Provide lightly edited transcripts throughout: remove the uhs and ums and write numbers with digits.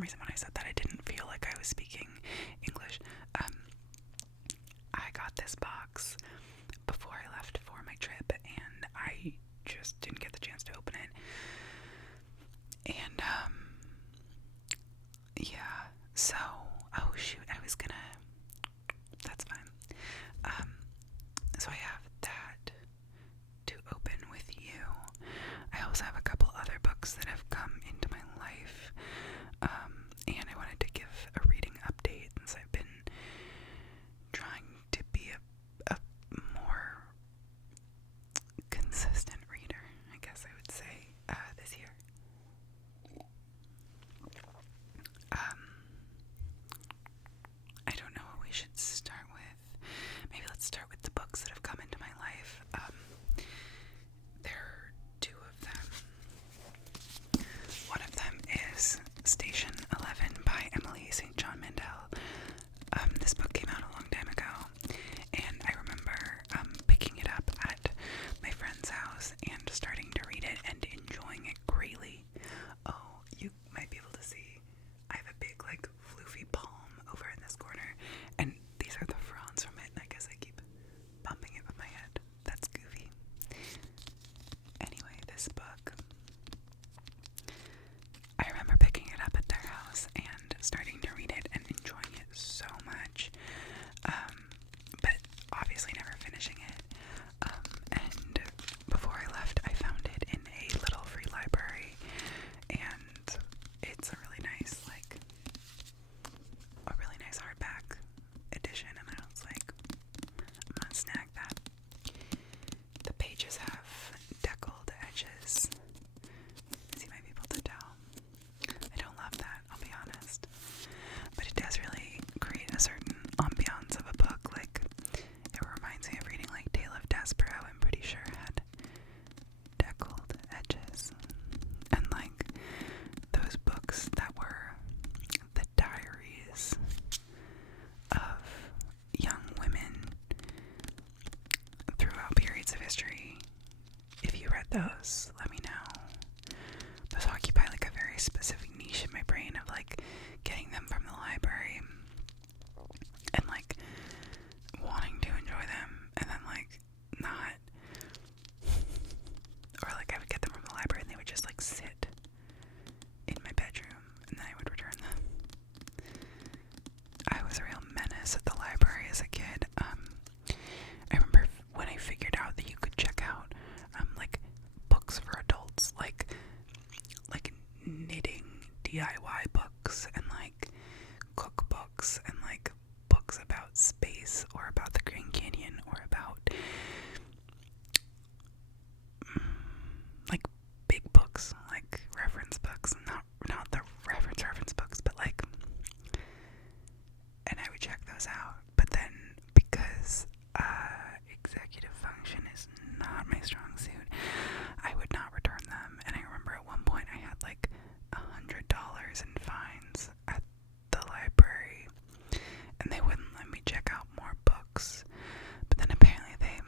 some reason when I said that, I didn't feel like I was speaking English. I got this box before I left for my trip, and I just didn't get the chance to open it. And, yeah, so, oh shoot, that's fine. So I have that to open with you. I also have a couple other books that have come into my life, and I wanted to give a reading update since I've been trying to be a more consistent reader, I guess I would say, this year. I don't know what we should start with. Maybe let's start with the books that have come into my life. There are two of them. One of them is Station 11 by Emily St. John Mandel. This book came out a long time ago, and I remember picking it up at my friend's house and starting to read it and enjoying it greatly. Oh, you might be able to see I have a big, like, floofy palm over in this corner, and these are the fronds from it, and I guess I keep bumping it with my head. That's goofy. Anyway, this book, I remember picking it up at their house and starting to read it and enjoying it so much, but obviously never finishing it. And before I left, I found it in a little free library, and it's a really nice hardback edition, and I was like, I'm gonna snag that. The pages have deckled edges, as you might be able to tell. I don't love that, I'll be honest, but it does really create a certain ambiance of a book. Like, it reminds me of reading like Tale of Despereaux. I'm pretty sure it had deckled edges, and like those books that were the diaries of young women throughout periods of history. If you read those, let me know. Those occupy like a very specific niche in my brain of like getting them from the library and like wanting to enjoy them, and then like not, or like I would get them from the library and they would just like sit in my bedroom, and then I would return them. I was a real menace at the library as a kid. I remember when I figured out that you could check out like books for adults, like knitting DIY books and like cookbooks and like books about space or about the Grand Canyon or about like big books, like reference books, not the reference books, but like, and I would check those out. But then, because executive function is not my strong suit, I would not return them. And I remember at one point I had like $100 in fines at the library, and they wouldn't let me check out more books. But then apparently they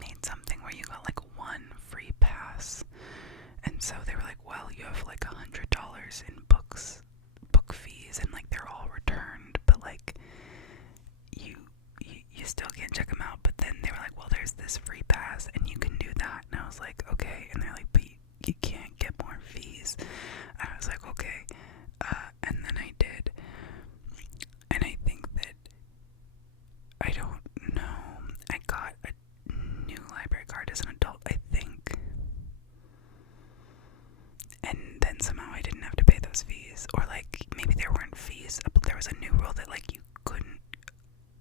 made something where you got like one free pass, and so they were like, well, you have like $100 in book fees, and like they're all returned, but like you still can't check them out. But then they were like, well, there's this free pass and you can do that, and I was like, okay. And they're like, but you can't get more fees. And I was like, okay. And then I did, and I think that, I don't know, I got a new library card as an adult, I think, and then somehow I didn't have to pay those fees, or like maybe there weren't fees, but there was a new rule that like you couldn't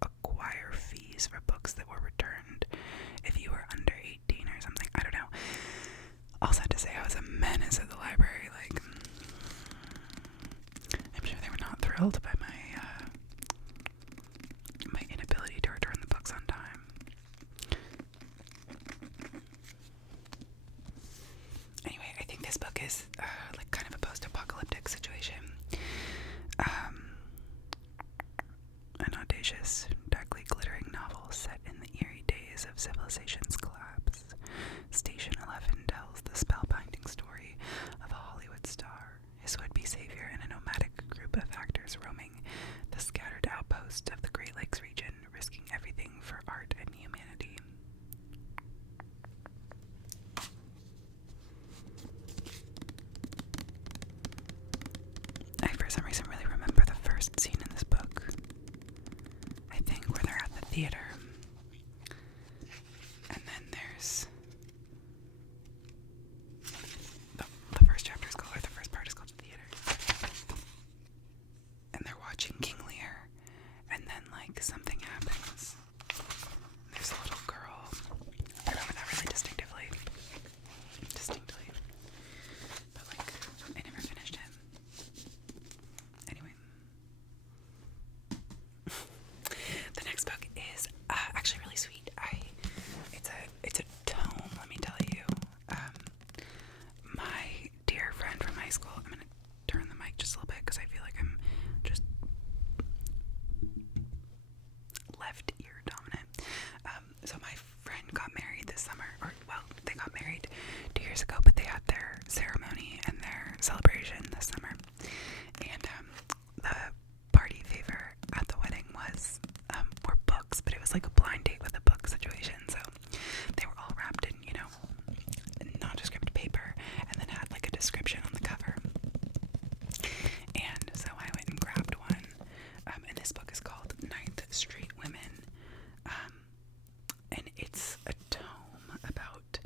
acquire fees for books that were returned if you were under 18 or something. I don't know. Also had to say, I was a menace at the library. Like, I'm sure they were not thrilled by my inability to return the books on time. Anyway, I think this book is like kind of a post-apocalyptic situation. An audacious, darkly glittering novel set in the eerie days of civilization's collapse. Station 11 tells the spellbinding story of a Hollywood star, his would-be savior, and a nomadic theater. And then there's the first chapter is called, or the first part is called the theater. And they're watching King Lear, and then like something happens. There's a little girl. I remember that really distinctly. But like, I never finished it. Anyway. The next book is actually really sweet. It's a tome, let me tell you. My dear friend from high school, I'm gonna turn the mic just a little bit because I feel like I'm just left ear dominant. So my friend got married this summer, they got married 2 years ago, but they had their ceremony and their celebration this summer. And the party favor at the wedding were books, but it was like a blind date with a book situation. So they were all wrapped in, nondescript paper, and then had like a description on the cover. And so I went and grabbed one, and this book is called Ninth Street Women, and it's a tome about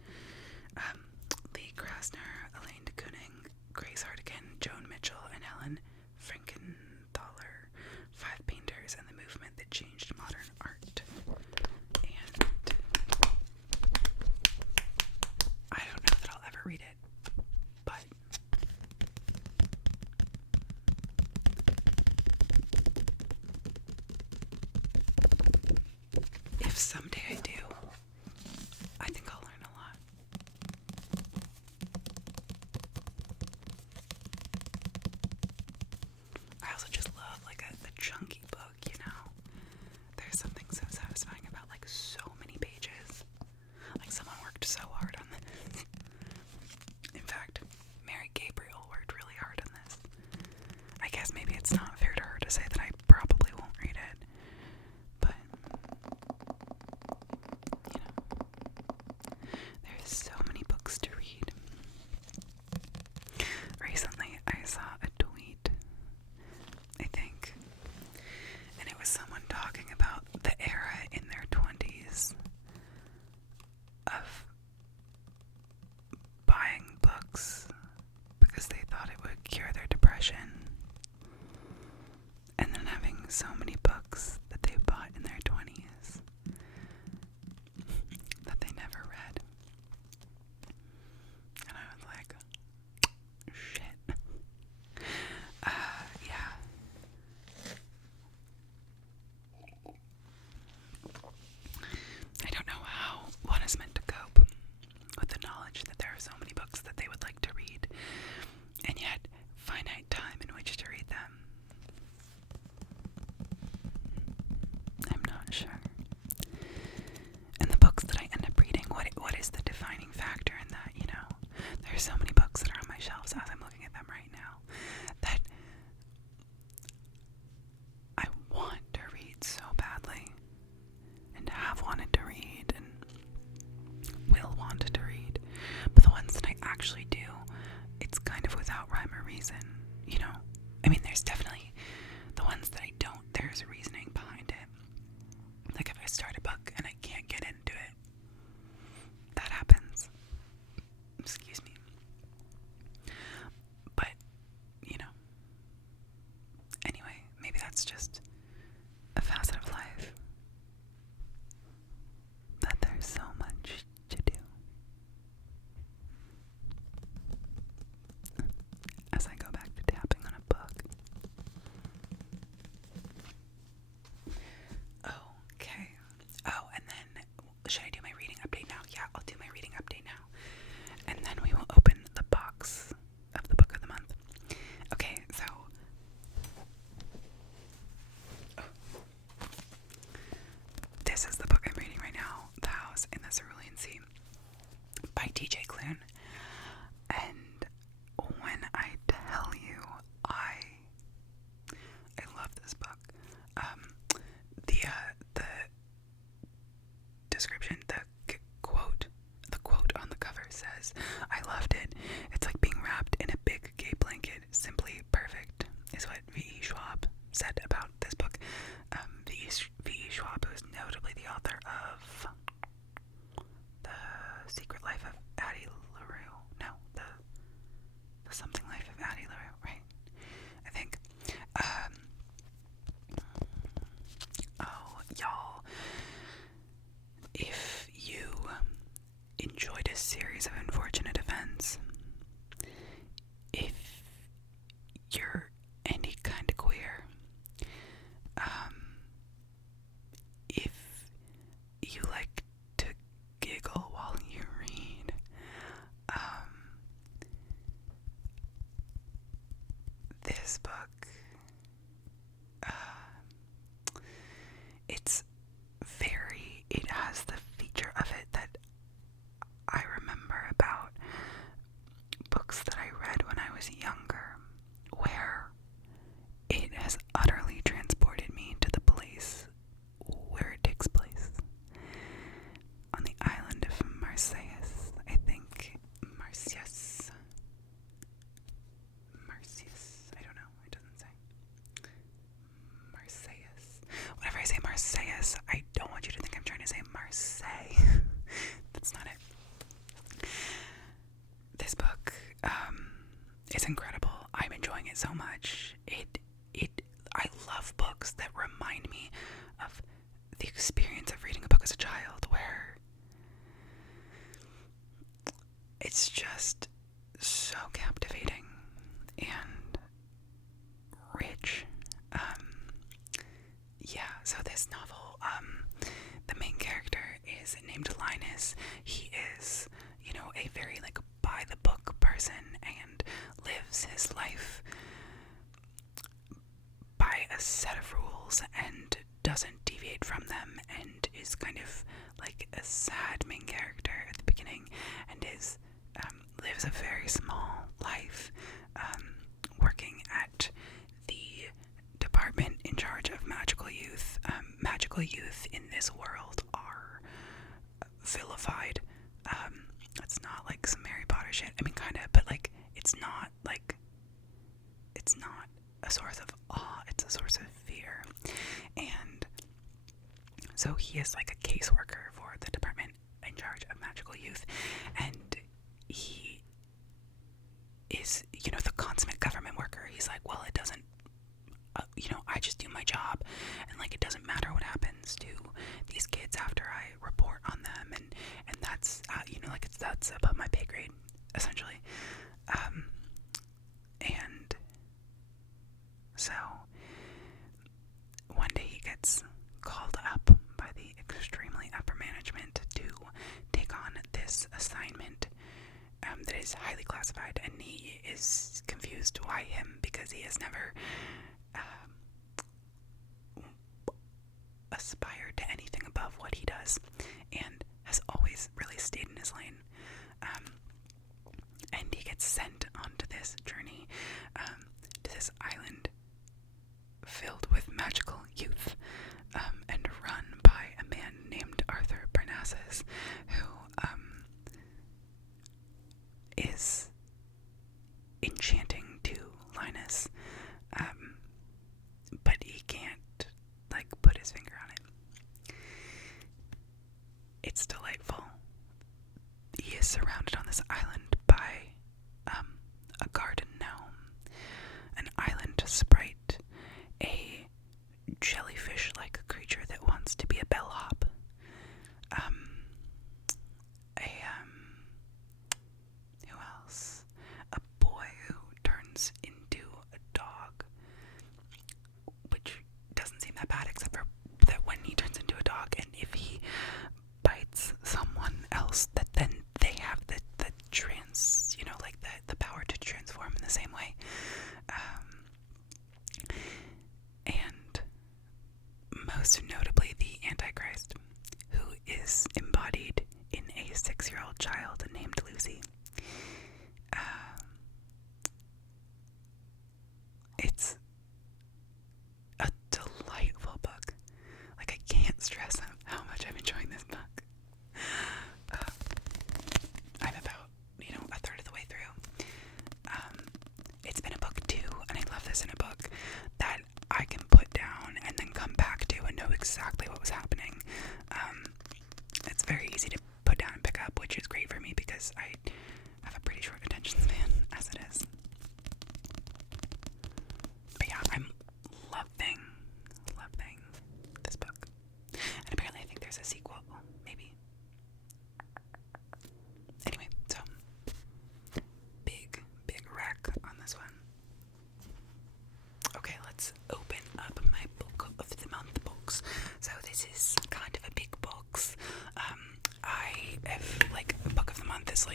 Lee Krasner, Elaine de Kooning, Grace Hardigan, Joan Mitchell, and Helen Frankenthaler, 5 painters and the movement that changed modern art. And I don't know that I'll ever read it, but if someday I do, I think I'll learn a lot. I also just love like a chunky book, There's something so satisfying about like so many pages. Like someone worked so hard on this. In fact, Mary Gabriel worked really hard on this. I guess maybe it's not fair to her to say that I probably won't read it. But, there's so many books to read. Recently, I saw a tweet, I think, and it was someone talking about the era in their 20s of buying books because they thought it would cure their depression, and then having so many books that they bought in their 20s that they never read. And I was like, shit. Yeah. I don't know how one is meant to cope with the knowledge that there are so many books that they would like to read, and yet finite time in which to read them. I'm not sure. And the books that I end up reading, what is the defining factor in that, There are so many books that are on my shelves as I'm looking at them right now that I want to read so badly, and have wanted to read, and will want to read. But the ones that I actually do, it's kind of without rhyme or reason, I mean, there's definitely the ones that I don't, there's reasoning behind it. Like if I start a book and I can't get into it, that happens. Excuse me. But, anyway, maybe that's just a facet of life. That there's so much to do. As I go back to tapping on a book. Okay. Oh, and then, should I do my reading update now? Yeah, I'll do my reading update now. And then we will open the box of the book of the month. Okay, so this is the book I'm reading right now, The House in the Cerulean Sea by T.J. Klune. And when I tell you, I love this book. The description, the quote on the cover says, "I loved it. It's like being wrapped in a big gay blanket. Simply perfect," is what V.E. Schwab said about this book. V.E. Schwab, who is notably has utterly transported me to the place where it takes place. On the island of Marseilles, I think. Marseilles. I don't know. It doesn't say. Marseilles. Whenever I say Marseilles, I don't want you to think I'm trying to say Marseille. That's not it. This book is incredible. I'm enjoying it so much. I love books that remind me of the experience of reading a book as a child, where it's just so captivating and rich. So this novel, the main character is named Linus. He is, a very by the book person and lives his life by a set of rules and doesn't deviate from them, and is kind of like a sad main character at the beginning, and lives a very small life, working at the department in charge of magical youth. Magical youth in this world are vilified. It's not like some Harry Potter shit. I mean, kind of, but it's not a source of awe. It's a source of fear. And so he is like a caseworker for the department in charge of magical youth, and he is, the consummate government worker. He's like, well, it doesn't, I just do my job, and it doesn't matter what happens to these kids after I report on them, and that's, that's above my pay grade, essentially. And so one day he gets called up by the extremely upper management to take on this assignment that is highly classified, and he is confused. Why him? Because he has never aspired to anything above what he does, and has always really stayed in his lane. And he gets sent onto this journey to this island filled with magical youth, and run by a man named Arthur Parnassus, who is enchanting to Linus, but he can't put his finger on it. It's delightful. He is surrounded on this island by a garden gnome, an island sprite, a jellyfish-like creature that wants to be a bellhop, who else? A boy who turns into a dog, which doesn't seem that bad, except for that when he turns into a dog, and if he bites someone else, that then they have the the power to transform in the same way. And most notably, the Antichrist, who is embodied in a 6-year-old child named Lucy. It's a delightful book. I can't stress how much I'm enjoying this book. I'm about, a third of the way through. It's been a book too, and I love this in a book, that I can put down and then come back to and know exactly what was happening. It's very easy to put down and pick up, which is great for me because I have a pretty short attention span as it is. But yeah, I'm loving this book. And apparently I think there's a sequel, maybe. Anyway, so big wreck on this one. Okay, let's open up my book of the month books. So this is kind of a big box. I have book of the month is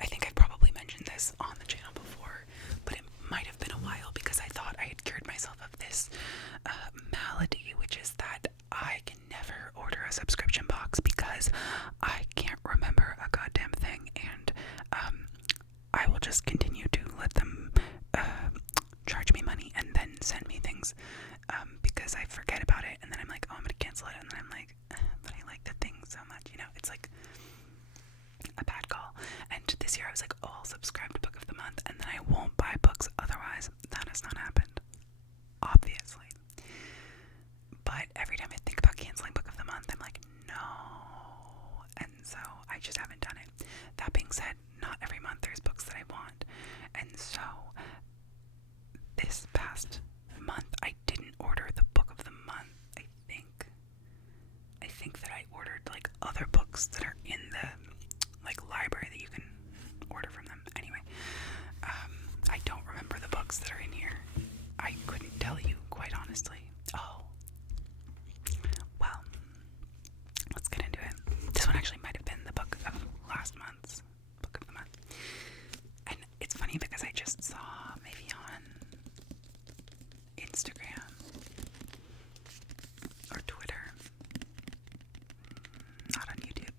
I think I've probably mentioned this on the channel before, but it might have been a while because I thought I had cured myself of this malady, which is that I can never order a subscription box because I can't remember a goddamn thing, and I will just continue to let them things, because I forget about it, and then I'm like, oh, I'm gonna cancel it, and then I'm like, but I like the thing so much, you know, it's like a bad call. And this year I was like, oh, I'll subscribe to Book of the Month, and then I won't buy books otherwise. That has not happened, obviously. But every time I think about canceling Book of the Month, I'm like, no. And so I just haven't done it. That being said, not every month there's books that I want. And so this past month I didn't order the Book of the Month. I think that I ordered like other books that are in the like library that you can order from them. Anyway, I don't remember the books that are in here. I couldn't tell you, quite honestly. Oh, well, let's get into it. This one actually might have been the book of last month's Book of the Month. And it's funny because I just saw maybe on Instagram or Twitter, not on YouTube,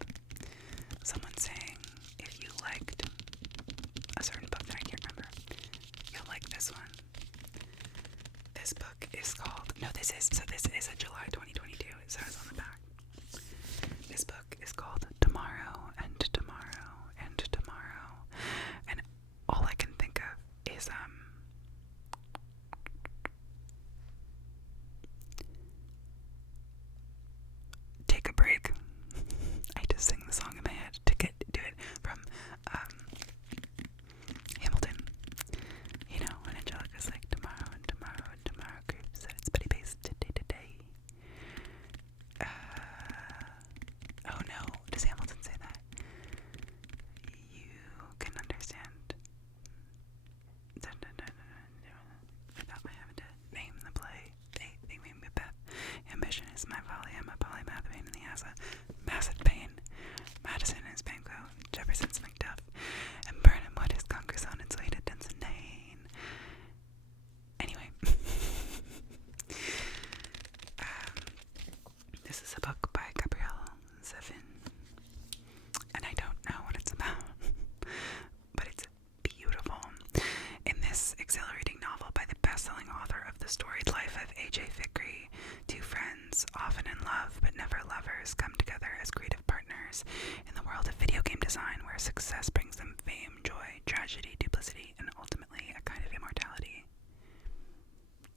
someone saying if you liked a certain book that I can't remember, you'll like this one. This book is called, this is a July 2022, it says on the back. This book is called Tomorrow and Tomorrow and Tomorrow. And all I can think of is, Take a Break. I just sing the song in my head to do it from, Hamilton. You know, when Angelica's like, tomorrow and tomorrow and tomorrow creeps at its buddy pace today to day. Oh no, does Hamilton say that? You can understand. Without my having to name the play. They made me Beth. Ambition is my folly, I'm a polymath, pain in the ass, massive pain. Madison is Banco, Jefferson's Macduff, and Burnham Wood is Congress on its way to Dunsinane. Anyway, this is a book by Gabrielle Zevin, and I don't know what it's about, but it's beautiful. In this exhilarating novel by the best-selling author of The Storied Life of A.J. Fikry, two friends, often in love but never lovers, come together as creative partners in the world of video game design, where success brings them fame, joy, tragedy, duplicity, and ultimately a kind of immortality.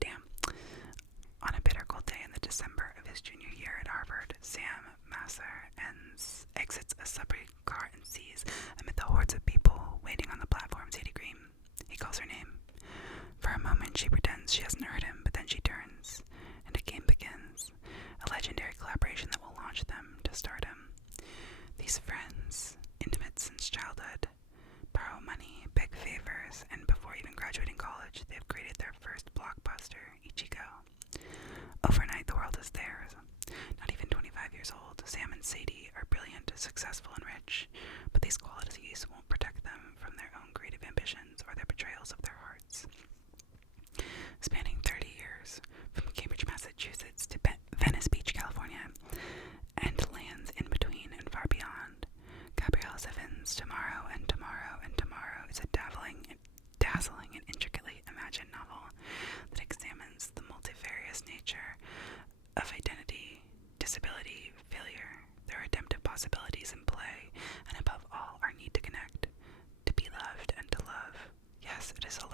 Damn. On a bitter cold day in the December of his junior year at Harvard, Sam Masser exits a subway car and sees, amid the hordes of people waiting on the platform, Sadie Green. He calls her name. For a moment, she pretends she hasn't heard him, but then she turns, and a game begins. A legendary collaboration that will launch them to stardom. These friends, intimate since childhood, borrow money, beg favors, and before even graduating college, they've created their first blockbuster, Ichigo. Overnight, the world is theirs. Not even 25 years old, Sam and Sadie are brilliant, successful, and rich, but these qualities won't protect them from their own creative ambitions or their betrayals of their hearts. Spanning 30 years, from Cambridge, Massachusetts to Venice Beach, California, and lands in between and far beyond, Gabrielle Zevin's Tomorrow and Tomorrow and Tomorrow is a dazzling and intricately imagined novel that examines the multifarious nature of identity, disability, failure, their redemptive possibilities in play, and above all, our need to connect, to be loved and to love. Yes, it is a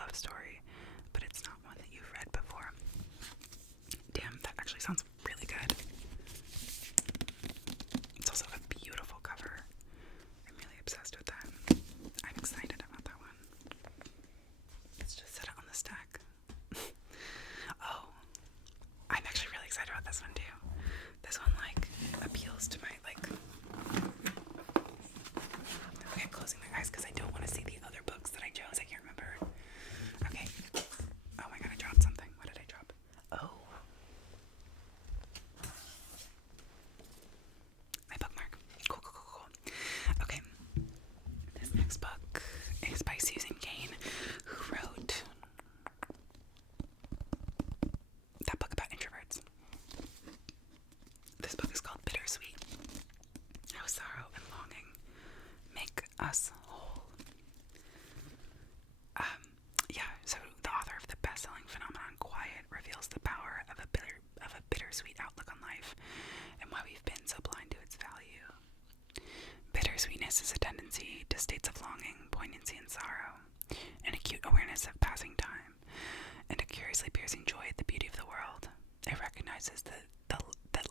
mysteriously piercing joy at the beauty of the world. It recognizes that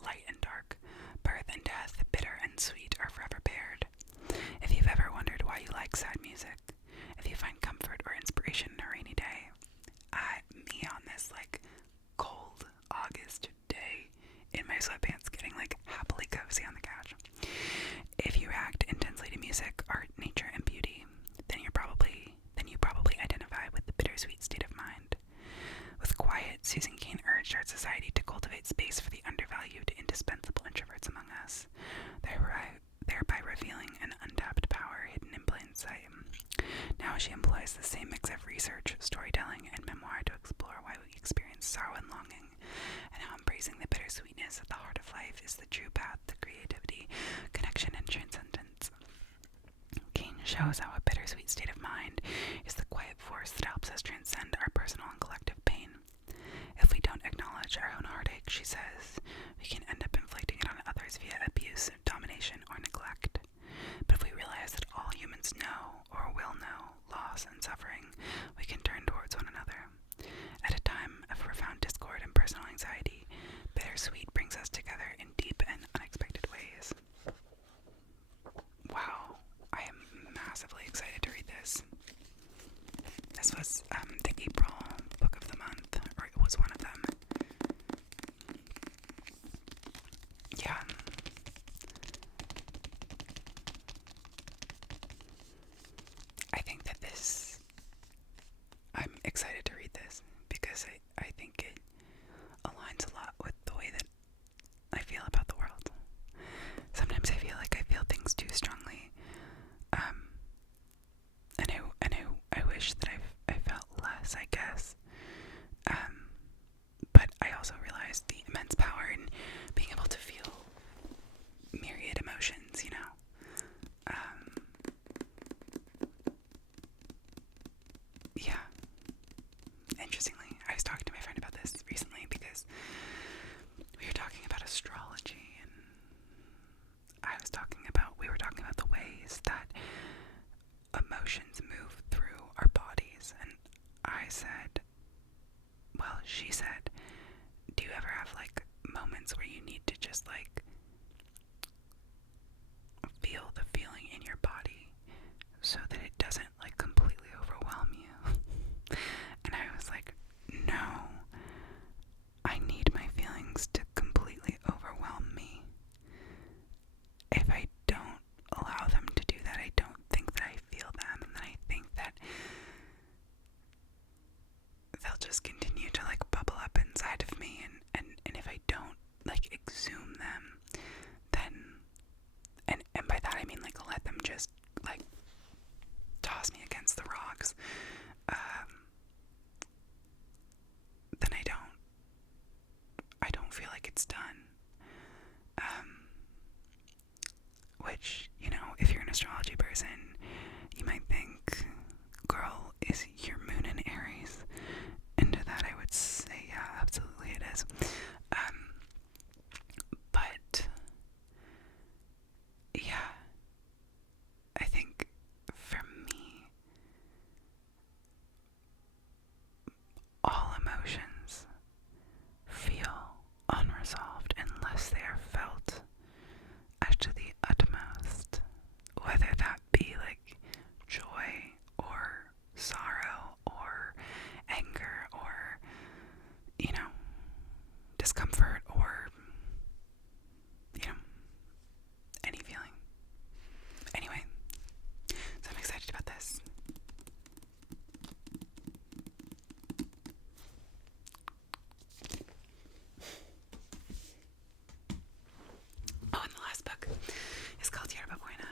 light and dark, birth and death, bitter and sweet are forever paired. If you've ever wondered why you like sad music, if you find comfort or inspiration in a rainy day, me on this like cold August day in my sweatpants, getting like happily cozy on the couch. If you react intensely to music, art, nature, and beauty, then you probably identify with the bittersweet state of mind. With quiet, Susan Cain urged our society to cultivate space for the undervalued, indispensable introverts among us, thereby revealing an untapped power hidden in plain sight. Now she employs the same mix of research, storytelling, and memoir to explore why we experience sorrow and longing, and how embracing the bittersweetness at the heart of life is the true path to creativity, connection, and transcendence. Cain shows how a bittersweet state of mind is the quiet force that helps us transcend our personal and collective pain. If we don't acknowledge our own heartache, she says, we can end up inflicting it on others via abuse, domination, or neglect. But if we realize that all humans know, or will know, loss and suffering, we can turn towards one another. At a time of profound discord and personal anxiety, bittersweet brings us together in deep and unexpected ways. Wow, I am massively excited to read this. This was the April book of the month, or it was one of them. Yeah. I think that I'm excited to read this because I think it aligns a lot with the way that I feel about the world. Sometimes I feel like I feel things too strongly, and I wish that I felt less, I guess. But I also realized the immense power in being able to feel myriad emotions, you know. Yeah. Interestingly, I was talking to my friend about this recently because we were talking about astrology, and we were talking about the ways that emotions move through our bodies, and she said, do you ever have like moments where you need to just like feel the feeling in your body so that it doesn't like completely overwhelm you? And I was like, no, I need my feelings to completely overwhelm me. If I don't allow them to do that, I don't think that I feel them, and then I think that they'll just continue to like bubble up inside of me, and if I don't like exhume them, then and by that I mean like let them just like toss me against the rocks, then I don't feel like it's done. Which, you know, if you're an astrology person, you might think, girl, is your moon in Aries? And to that I would say, yeah, absolutely it is. But yeah, I think for me, all emotions feel unresolved unless they are felt to the utmost, whether that be like joy or sorrow or anger or, you know, discomfort or, you know, any feeling. Anyway, so I'm excited about this. Oh, and the last book is called Yerba Buena,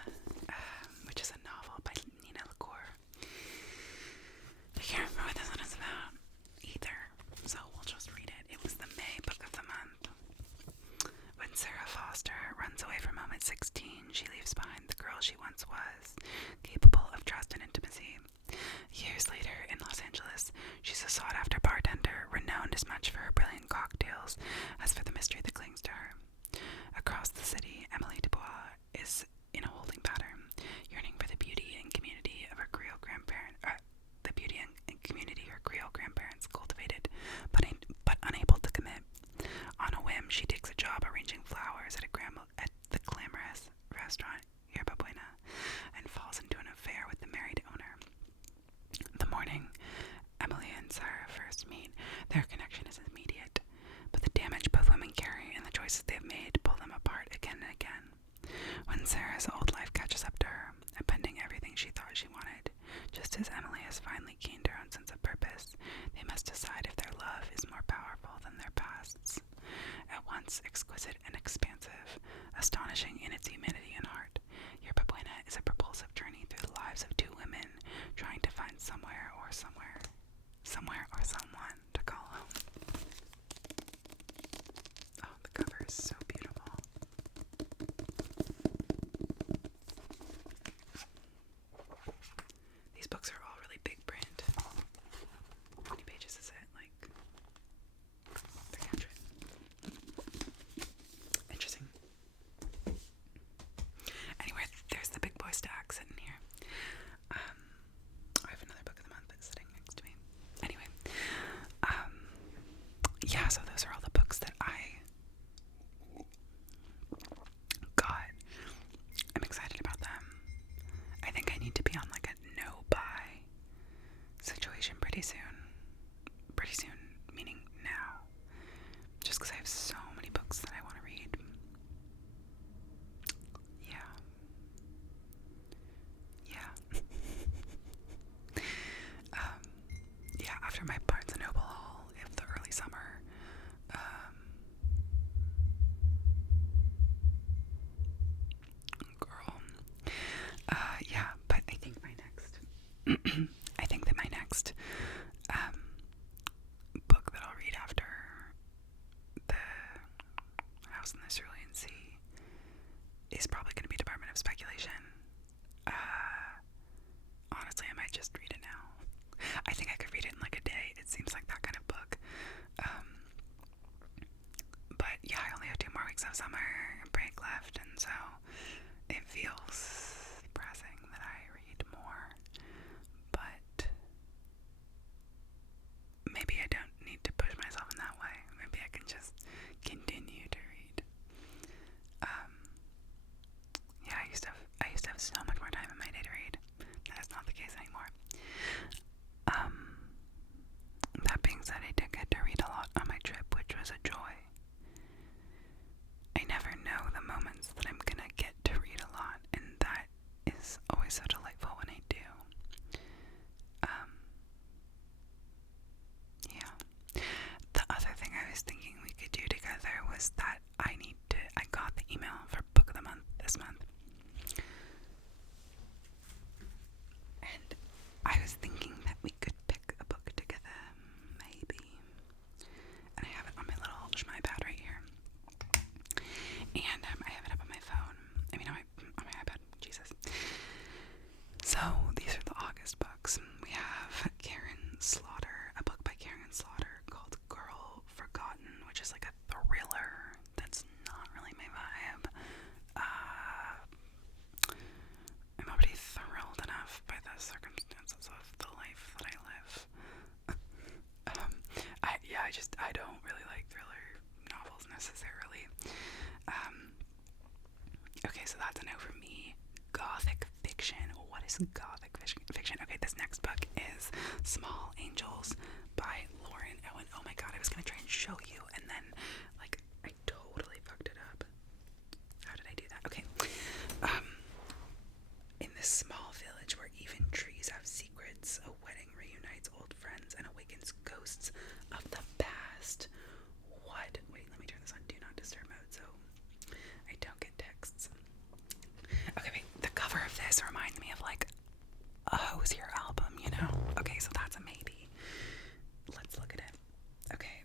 which is a novel by Nina LaCour. I can't remember what this one is about either, so we'll just read it. It was the May book of the month. When Sarah Foster runs away from home at 16, she leaves behind the girl she once was, capable of trust and intimacy. Years later, in Los Angeles, she's a sought-after bartender, renowned as much for her brilliant cocktails as for the mystery that clings to her. Across the city, Emily Dubois is in a holding pattern, yearning for the beauty and community of her Creole grandparents cultivated must decide if their love is more powerful than their pasts. At once exquisite and expansive, astonishing in its humanity and heart, Yerba Buena is a propulsive journey through the lives of two women trying to find someone to call home. Oh, the cover is so beautiful. These books are all really big print. How many pages is it? Like 300. Interesting. Anyway, there's the big boy stack sitting here. I have another book of the month that's sitting next to me. Anyway, yeah, so those are all the books that I got. I'm excited about them. I think I need to be on like a no-buy situation pretty soon. Pretty soon, meaning now. Just because I have so many books that I want to read. Yeah. Yeah, after my Barnes & Noble haul of the early summer, girl. Yeah, but I think my next, book that I'll read after the House in the Cerulean Sea is probably going to be Department of Speculation. Honestly, I might just read it now. I think I could read it in like a day. It seems like that kind of book. But yeah, I only have 2 more weeks of summer break left, and so it feels pressing that I read more. But maybe I don't need to push myself in that way. Maybe I can just continue to read. Yeah, I used to have so much more time in my day to read. That's not the case anymore. That being said, I did get to read a lot on my trip, which was a joy. I never know the moments that I'm gonna get to read a lot, and that is always so delightful when I do. Yeah. The other thing I was thinking we could do together was that I got the email for Book of the Month this month. And I was thinking that we could pick a book together, maybe. And I have it on my little schmipad right here. And I have it up on my phone. I mean, on my iPad. Jesus. So, these are the August books. We have Karen Slaughter, a book by Karen Slaughter called Girl Forgotten, which is like a thriller that's not really my vibe. I'm already thrilled enough by the circumstances of the life that I live. I don't really like thriller novels necessarily. Okay, so that's a no for me. Gothic fiction. What is gothic fiction? Okay, this next book is Small Angels by Lauren Owen. Oh my god, I was gonna try and show you, and then, like, I totally fucked it up. How did I do that? Okay. In this small village where even trees have secrets, a wedding reunites old friends and awakens ghosts of the past. What? Wait, let me turn this on Do Not Disturb mode so I don't get texts. Okay, wait, the cover of this reminds me of like a Hosier album, you know? Okay, so that's a maybe. Let's look at it. Okay,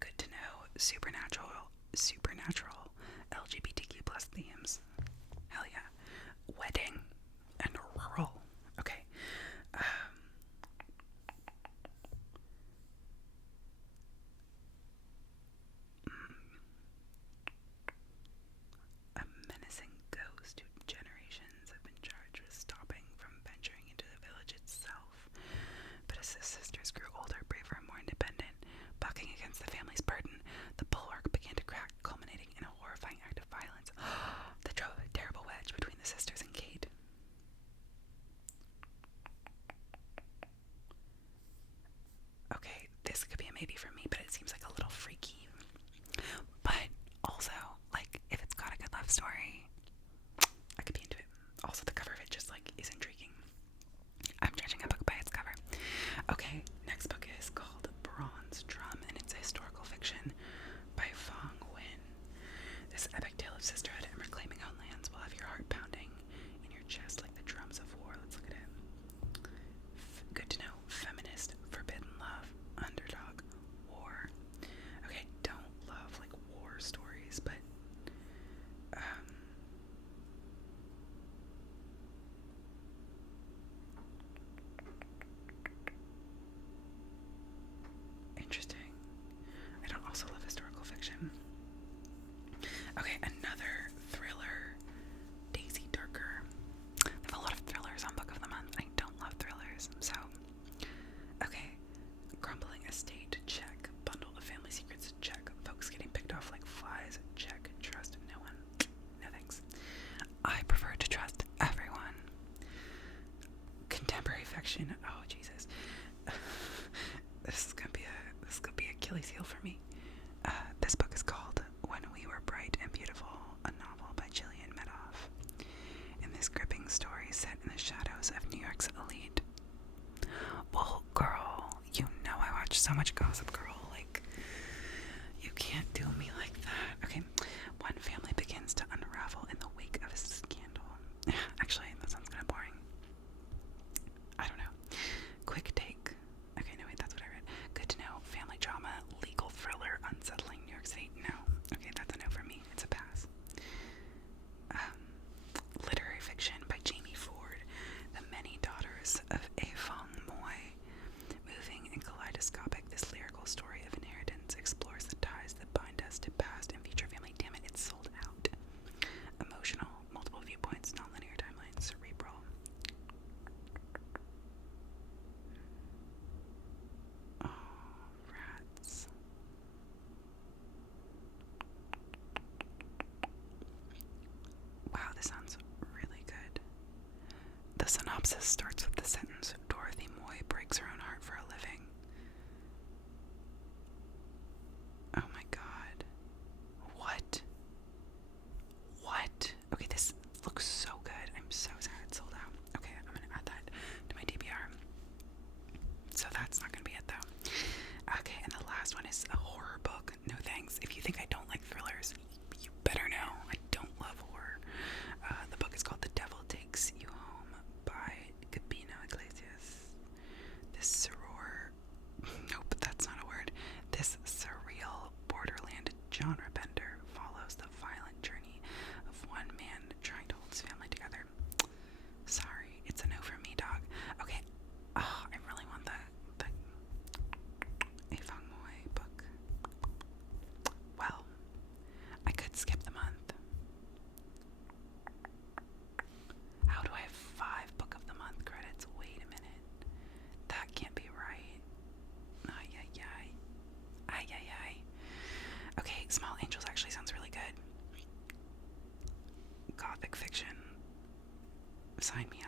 good to know. Supernatural LGBTQ plus themes. Hell yeah. Wedding and rural. Okay. A menacing ghost who generations have been charged with stopping from venturing into the village itself. But as his sisters grew older, braver, and more independent, bucking against the family's burden, the bulwark estate, check. Bundle of family secrets, check. Folks getting picked off like flies, check. Trust no one, no thanks. I prefer to trust everyone. Contemporary fiction, oh Jesus. This is gonna be Achilles heel for me. This book is called When We Were Bright and Beautiful, a novel by Gillian Medoff. In this gripping story set in the shadows of New York's elite. Well, girl, you know I watch so much Gossip Girl, like, you can't do me like that. Okay, one family begins to unravel in the wake of a scandal. Actually, that sounds kind of boring. I don't know. Quick take. Okay, no, wait, that's what I read. Good to know. Family drama, legal thriller, unsettling New York City. No. Okay, that's a no for me. It's a pass. Literary fiction by Jamie Ford. The Many Daughters of Fong Moy. Moving and kaleidoscopic, this lyrical story of inheritance explores the ties that bind us to past and future family. Damn it, it's sold out. Emotional, multiple viewpoints, non-linear timelines, cerebral. Oh, rats. Wow, this sounds really good. The synopsis starts with the sentence, Dorothy Moy breaks her own heart for a living. Oh my god. What? What? Okay, this looks so good. I'm so sad it's sold out. Okay, I'm gonna add that to my DBR. So that's not gonna be it though. Okay, and the last one is a horror book. No thanks. If you think I don't like thrillers, you better know I don't love horror. The book is called The Devil Takes You Home by Gabino Iglesias. This nope, that's not a word. This surreal borderland genre bender follows the violent journey of one man trying to hold his family together. Sorry, it's a no for me, dog. Okay, I really want the Fong Moy book. Well, I could skip the month. How do I have 5 book of the month credits? Wait a minute. That can't be right. Ay, ay, ay. Ay, ay, ay. Okay, Small Angels actually sounds really good. Gothic fiction. Sign me